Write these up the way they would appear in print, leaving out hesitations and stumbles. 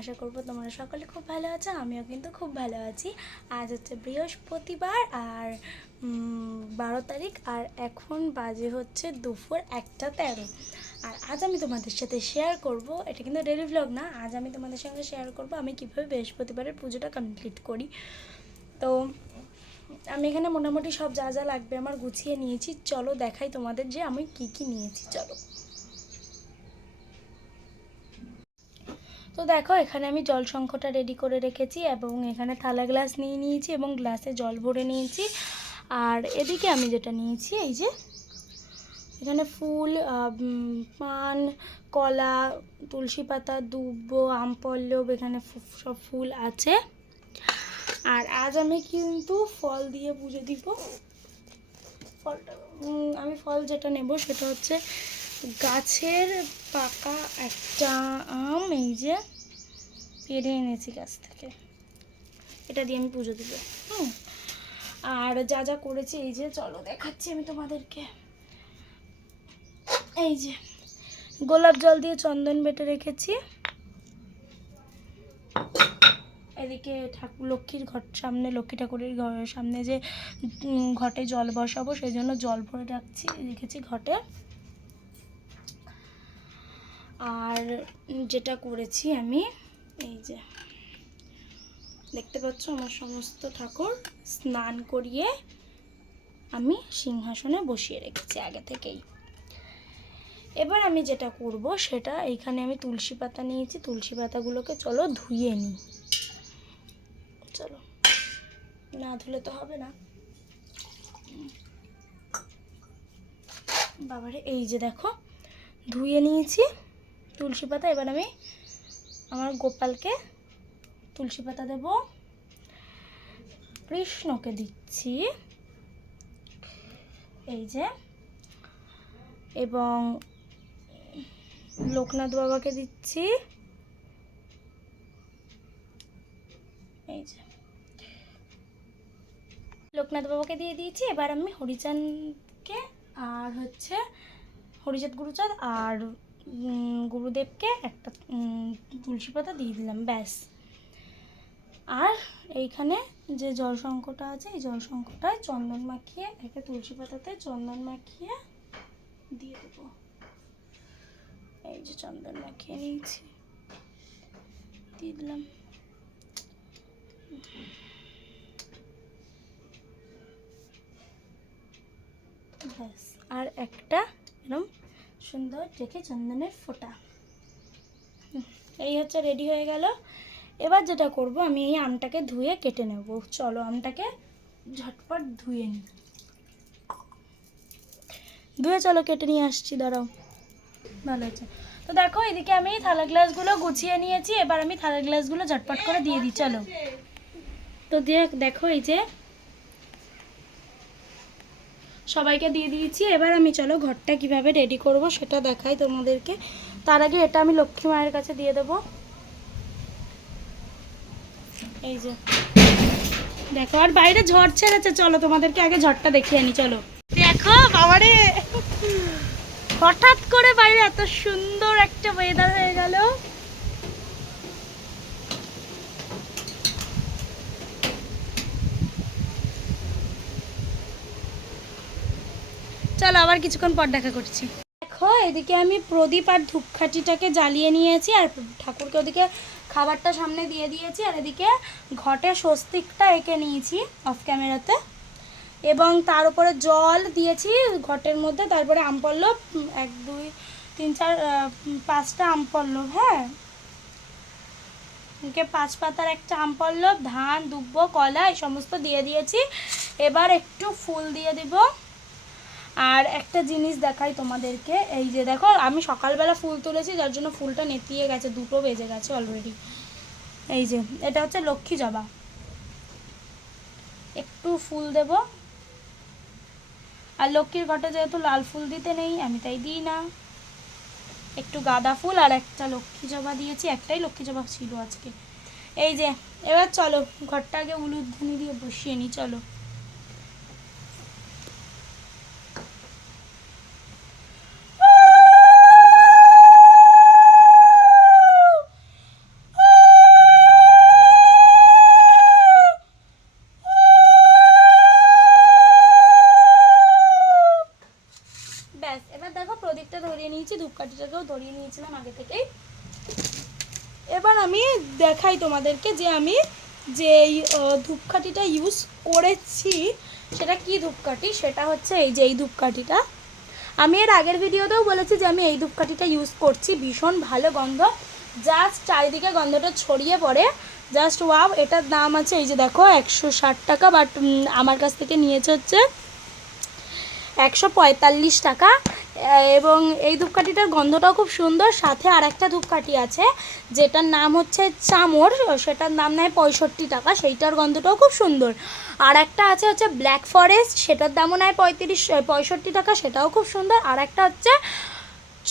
আশা করব তোমরা সকলে খুব ভালো আছো, আমিও কিন্তু খুব ভালো আছি। আজ হচ্ছে বৃহস্পতিবার আর 12 তারিখ, আর এখন বাজে হচ্ছে দুপুর 1:13। আর আজ আমি তোমাদের সাথে শেয়ার করব, এটা কিন্তু ডেইলি ভ্লগ না, আজ আমি তোমাদের সঙ্গে শেয়ার করব আমি কীভাবে বৃহস্পতিবারের পুজোটা কমপ্লিট করি। তো আমি এখানে মোটামুটি সব যা যা লাগবে আমার গুছিয়ে নিয়েছি। চলো দেখাই তোমাদের যে আমি কি কি নিয়েছি। চলো। তো দেখো, এখানে আমি জল সংখ্যাটা রেডি করে রেখেছি এবং এখানে থালা গ্লাস নিয়ে নিয়েছি এবং গ্লাসে জল ভরে নিয়েছি। আর এদিকে আমি যেটা নিয়েছি, এই যে এখানে ফুল, পান, কলা, তুলসী পাতা, দুব্বো, আম পল্লব, এখানে সব ফুল আছে। আর আজ আমি কিন্তু ফল দিয়ে পুজো দিব। ফলটা আমি ফল যেটা নেব সেটা হচ্ছে গাছের পাকা একটা আম, এই যে পেড়ে এনেছি গাছ থেকে, এটা দিয়ে আমি পুজো দিব। আর যা যা করেছি এই যে, চলো দেখাচ্ছি আমি তোমাদেরকে। এই যে গোলাপ জল দিয়ে চন্দন বেটে রেখেছি। এদিকে লক্ষ্মীর ঘট সামনে, লক্ষ্মী ঠাকুরের ঘরের সামনে যে ঘটে জল বসাবো, সেই জন্য জল ভরে রেখেছি ঘটে। আর যেটা করেছি আমি, এই যে দেখতে পাচ্ছ আমার সমস্ত ঠাকুর স্নান করিয়ে আমি সিংহাসনে বসিয়ে রেখেছি আগে থেকেই। এবার আমি যেটা করব সেটা, এইখানে আমি তুলসী পাতা নিয়েছি, তুলসী পাতাগুলোকে চলো ধুয়ে নিই। চলো, না ধুলে তো হবে না। বাবারে, এই যে দেখো ধুয়ে নিয়েছি তুলসী পাতা। এবার আমি আমার গোপালকে তুলসী পাতা দেব, কৃষ্ণকে দিচ্ছি এই যে, এবং লোকনাথ বাবাকে দিচ্ছি এই যে, লোকনাথ বাবাকে দিয়ে দিয়েছি। এবার আমি হরিচাঁদকে আর হচ্ছে হরিচাঁদ গুরুচাঁদ আর গুরুদেবকে একটা তুলসী পাতা দিয়ে দিলাম, ব্যাস। আর এইখানে যে জল সংকটা আছে, এই জল সংকটায় চন্দন মাখিয়ে, একটা তুলসী পাতাতে চন্দন মাখিয়ে দিয়ে দেবো। এই যে চন্দন মাখিয়ে নিয়েছি, দিয়ে দিলাম। ব্যাস, আর একটা এরকম সুন্দর দেখে চন্দনের ফোঁটা, এই হচ্ছে রেডি হয়ে গেল। এবার যেটা করব, আমি এই আমটাকে ধুয়ে কেটে নেব। চলো আমটাকে ঝটপট ধুয়ে নিই। ধুয়ে চলো কেটে নিয়ে আসছি, দাঁড়াও। ভালো আছে। তো দেখো, এদিকে আমি থালা গ্লাসগুলো গুছিয়ে নিয়েছি। এবার আমি থালা গ্লাসগুলো ঝটপট করে দিয়ে দিই। চলো। তো দেখো, এই যে সবাইকে দিয়ে দিয়েছি। এবার আমি চলো ঘরটা কিভাবে রেডি করব সেটা দেখাই তোমাদেরকে। তার আগে এটা আমি লক্ষ্মী মায়ের কাছে দিয়ে দেব। এই যে দেখো, আর বাইরে ঝড় ছেড়েছে, চলো তোমাদেরকে আগে ঝড়টা দেখিয়ে আনি। চলো দেখো, বাবারে হঠাৎ করে বাইরে এত সুন্দর একটা ওয়েদার হয়ে গেল। চলো আবার কিছুক্ষণ পর দেখা করছি। দেখো, এদিকে আমি প্রদীপ আর ধূপকাঠিটাকে জ্বালিয়ে নিয়েছি, আর ঠাকুরকে ওদিকে খাবারটা সামনে দিয়ে দিয়েছি, আর এদিকে ঘটে স্বস্তিকটা এঁকে নিয়েছি অফ ক্যামেরাতে, এবং তার উপরে জল দিয়েছি ঘটের মধ্যে। তারপরে আম পল্লব 1 2 3 4 5টা আম পল্লব, হ্যাঁ, 5 পাতার একটা আম পল্লব, ধান, দুব্বো, কলা এই সমস্ত দিয়ে দিয়েছি। এবার একটু ফুল দিয়ে দিব। আর একটা জিনিস দেখাই তোমাদেরকে, এই যে দেখো, আমি সকালবেলা ফুল তুলেছি, যার জন্য ফুলটা নেতিয়ে গেছে, 2টো বেজে গেছে অলরেডি। এই যে এটা হচ্ছে লক্ষ্মী জবা, একটু ফুল দেব। আর লক্ষ্মীর ঘটে যেহেতু লাল ফুল দিতে নেই, আমি তাই দিই না। একটু গাঁদা ফুল আর একটা লক্ষ্মী জবা দিয়েছি, একটাই লক্ষ্মী জবা ছিল আজকে। এই যে, এবার চলো ঘরটা আগে উলুধ্বনি দিয়ে বসিয়ে নিই। চলো। এবার আমি দেখাই তোমাদেরকে যে আমি যে এই ধূপকাঠিটা ইউজ করেছি সেটা কি ধূপকাঠি। সেটা হচ্ছে এই যে এই ধূপকাঠিটা। আমি এর আগের ভিডিওতেও বলেছি যে আমি এই ধূপকাঠিটা ইউজ করছি, ভীষণ ভালো গন্ধ, জাস্ট চারিদিকে গন্ধটা ছড়িয়ে পড়ে, জাস্ট ওয়াও। এটার দাম আছে এই যে দেখো 160 টাকা, বাট আমার কাছ থেকে নিয়েছে হচ্ছে 145 টাকা। এবং এই ধূপকাঠিটার গন্ধটাও খুব সুন্দর। সাথে আর একটা ধূপকাঠি আছে যেটার নাম হচ্ছে চামর, সেটার দাম নেয় 65 টাকা, সেইটার গন্ধটাও খুব সুন্দর। আর একটা আছে হচ্ছে ব্ল্যাক ফরেস্ট, সেটার দামও নেয় 65 টাকা, সেটাও খুব সুন্দর। আর একটা হচ্ছে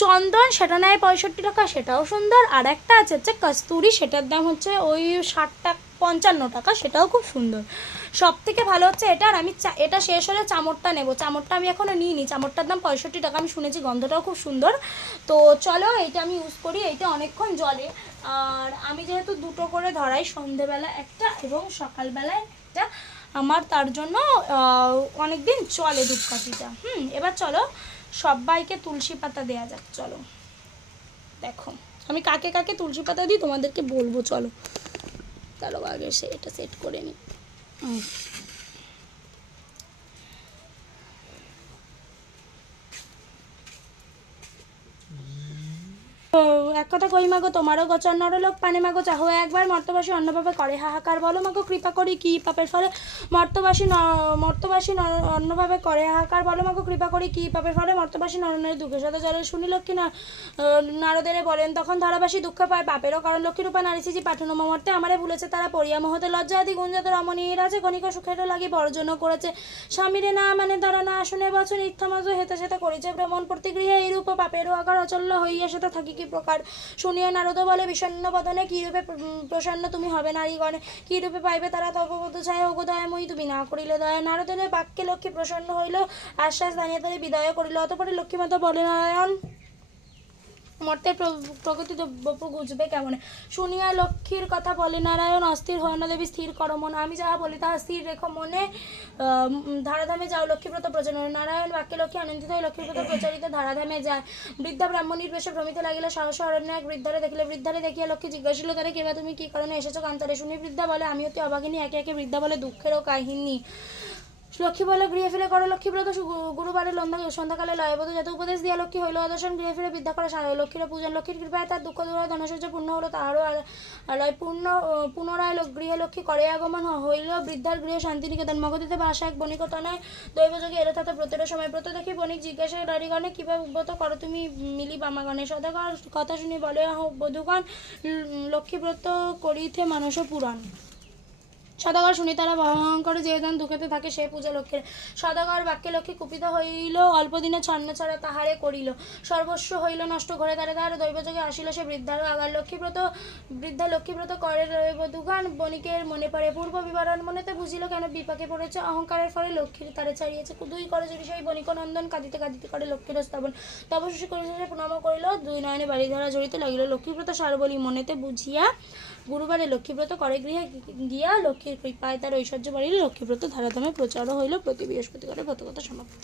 চন্দন, সেটা নেয় 65 টাকা, সেটাও সুন্দর। আর একটা আছে হচ্ছে কস্তুরি, সেটার দাম হচ্ছে ওই 55 টাকা, সেটাও খুব সুন্দর। সব থেকে ভালো হচ্ছে এটা। আর আমি এটা শেষ হলে চামড়টা নেব, চামড়টা আমি এখনও নিইনি, চামড়টার দাম 65 টাকা, আমি শুনেছি গন্ধটাও খুব সুন্দর। তো চলো এইটা আমি ইউজ করি, এইটা অনেকক্ষণ জলে। আর আমি যেহেতু দুটো করে ধরাই, সন্ধেবেলা একটা এবং সকালবেলায় একটা, আমার তার জন্য অনেক দিন চলে ধূপকাঠিটা। এবার চলো সবাইকে তুলসী পাতা দেওয়া যাক। চলো দেখো আমি কাকে কাকে তুলসী পাতা দিই তোমাদেরকে বলবো। চলো চলো আগে এটা সেট করে নিই। এক কথা কই মাগো তোমারও গোচর নরলোক পানে মাগো চাহো একবার, মর্তবাসী অন্নভাবে করে হাহাকার, বলো মাগো কৃপা করি কি পাপের ফলে, মর্তবাসী অন্নভাবে করে হাহাকার, বলো মাগো কৃপা করি কি পাপের ফলে, মর্তবাসী নরনারী দুঃখে সদা জলে, শুনি লক্ষ্মী না নারদেরে বলেন তখন ধারাবাসী দুঃখ পায় পাপেরও কারণ, লক্ষ্মী রূপা নারীসি যে পাঠানো মর্তে আমারে ভুলেছে তারা পড়িয়া মহতে, লজ্জা আদি গুঞ্জত রমণীর আছে কণিক সুখেরও লাগি বর্জনও করেছে, স্বামীরে না মানে তারা না শুনে বচন ইচ্ছামাজ হেতে সেতে করেছে ভ্রমণ প্রতিগৃহে এইরূপ পাপেরও আকার অচল্য হইয়া সেটা থাকি কি প্রকার, শুনিয়া নারদ বলে বিষণ্ণ বদনে কি রূপে প্রসন্ন তুমি হবে নারীগণে, কি রূপে পাইবে তারা তপবধ ছায় ওগো দয়াময়ী তুমি না করিলে দয়া, নারদের বাক্যে লক্ষ্মী প্রসন্ন হইল, আশ্বাস দাঁড়িয়ে তাদের বিদায় করিল, অতপরে লক্ষ্মীমাতা বলে নারায়ণ মর্তের প্রগতি বপু গুজবে কেমনে, শুনিয়া লক্ষ্মীর কথা বলে নারায়ণ অস্থির হয় না দেবী স্থির করো মন, আমি যাহা বলি তাহা স্থির রেখো মনে, ধারাধামে যাও লক্ষ্মীব্রত প্রচলন, নারায়ণ বাক্যে লক্ষ্মী আনন্দিত হয়ে লক্ষ্মীব্রত প্রচারিত ধারাধামে যায়, বৃদ্ধা ব্রাহ্মণীর বেশে ভ্রমিতে লাগিলে সাহস অরণ্য এক বৃদ্ধারে দেখিলে, বৃদ্ধারে দেখিয়া লক্ষ্মী জিজ্ঞাসিল তারে কেবা তুমি কি কারণে এসেছো কান্তরে, শুনি বৃদ্ধা বলে আমি অতি অভাগিনী, একে একে বৃদ্ধা বলে দুঃখেরও কাহিনী, লক্ষ্মী বলে গৃহে ফিরে করো লক্ষ্মীব্রত গুরুবারে সন্ধ্যাকালে লয়বধূ যাতে উপদেশ দিয়া লক্ষ্মী হইল অদর্শন, গৃহে ফিরে বিদ্যা করে লক্ষ্মীর পূজন, লক্ষ্মীর কৃপায় তার দুঃখ দূর হয় ধনসহ্য পূর্ণ হলো, তাহারও লয় পুনরায় গৃহে লক্ষ্মী করে আগমন হইল, বৃদ্ধার গৃহে শান্তিনিকেতন মগধীতে ভাষা এক বণিক তনয় দৈবযোগে এলো তাতে ব্রতের সময়, ব্রত দেখি বণিক জিজ্ঞাসা নারীগণে কিভাবে ব্রত করো তুমি মিলি বামাগণে, সদাগর কথা শুনি বলে বধূগণ লক্ষ্মীব্রত করিতে মানস পুরাণ, সদাগর শুনি তারা ভয়ঙ্কর যে দান দুঃখেতে থাকে সে পূজা লক্ষ্মীর, সদাগর বাক্যে লক্ষ্মী কুপিত হইল অল্পদিনে ছন্ন ছাড়া তাহারে করিল, সর্বস্ব হইল নষ্ট ঘরে তারে তাহার দৈবযোগে আসিল সে বৃদ্ধার আগার, বৃদ্ধা লক্ষ্মীব্রত করে বধূগণ বণিকের মনে পড়ে পূর্ব বিবরণ মনেতে বুঝিল কেন বিপাকে পড়েছে, অহংকারের ফলে লক্ষ্মীর তারে ছাড়িয়েছে, দুই করে যদি সেই বণিক নন্দন কাঁদিতে কাঁদিতে করে লক্ষ্মীর স্থাপন, তপস্বী করিল সে প্রণাম করিল দুই নয়নে বাড়ি ধরা জড়িতে লাগিল, লক্ষ্মীব্রত সারবলি মনেতে বুঝিয়া গুরুবারে লক্ষ্মীব্রত করে গৃহে গিয়া লক্ষ্মীর কৃপায় তার ঐশ্বর্য বাড়িল, লক্ষ্মীব্রত ধারাধামে প্রচারও হইল, প্রতি বৃহস্পতিবারে ব্রতকথা সমাপ্ত।